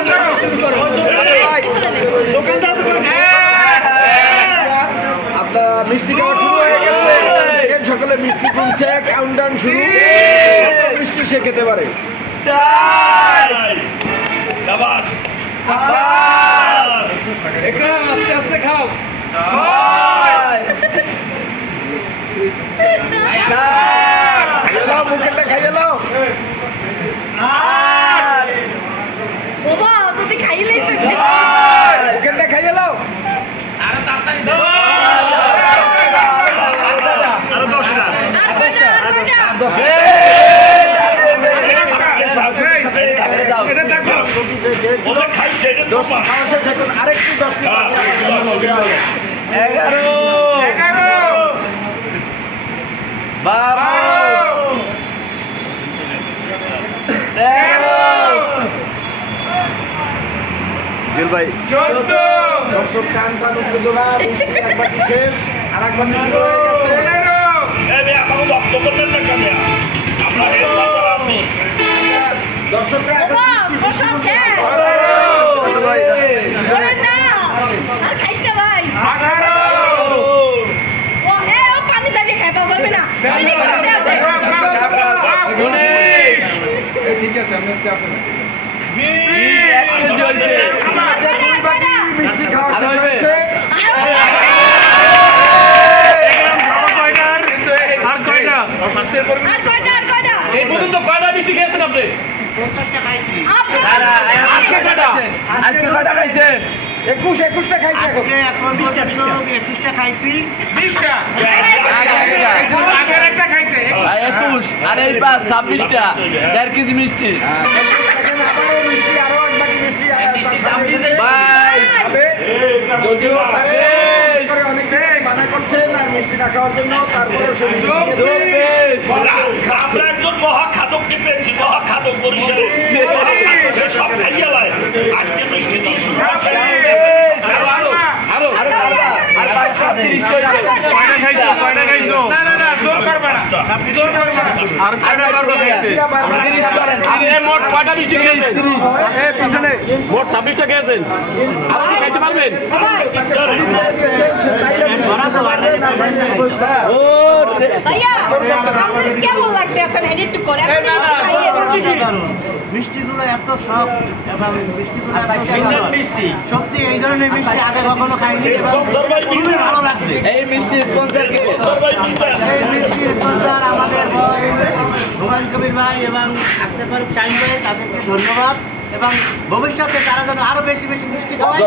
আপনার মিষ্টি খাওয়া শুরু হয়ে গেছে, সকলে মিষ্টি কিনছে, কাউন্টডাউন শুরু, মিষ্টি সে খেতে পারে। আস্তে আস্তে খাও, মুখেরটা খাইয়ে নাও। মুখেরটা খাইয়ে নাও। আরেকটু 10টি 11 ভাই 14 দর্শক টান টান উত্তেজনা, এক বাটি শেষ, আর এক বাটি শুরু হয়ে গেছে। দর্শকরা ঠিক আছে, আমি হচ্ছে আপনার মিষ্টি খাওয়া হচ্ছে। এই পর্যন্ত কয়টা মিষ্টি খেয়েছেন আপনি? 50টা খাইছি। আজকে কয়টা খাইছেন? 21টা খাইছে। এখন 21টা খাইছি। 20টা আগের একটা খাইছে। 21 আর এই 5 26টা 1.5 কেজি মিষ্টি। আবারও মিষ্টি, আরো এক বাটি মিষ্টি ভাই যদিও অনেকে মানা করছেন আর মিষ্টি না খাওয়ার জন্য, তারপরেও সে আমরা একজন মহাখাদককে পেয়েছি, মহাখাদক বরিশালে সব খাইয়া লাই। আজকে মিষ্টি দিয়ে শুরু করছে। মোট কয়টা মিষ্টি খেয়েছেন? মোট 26টা খেয়েছেন। আপনি খাইতে পারবেন? মিষ্টিগুলো এত সব এবং মিষ্টিগুলো সত্যি এই ধরনের মিষ্টি আগে কখনো খাইনি এবং খুবই ভালো লাগছে। এই মিষ্টি স্পন্সর কে? এই মিষ্টির স্পন্সর আমাদের ভাই হুমায়ুন কবির ভাই এবং আক্তার ফারুক শাহিন ভাই, তাদেরকে ধন্যবাদ এবং ভবিষ্যতে তারা যেন আরো বেশি বেশি মিষ্টি খাওয়ায়।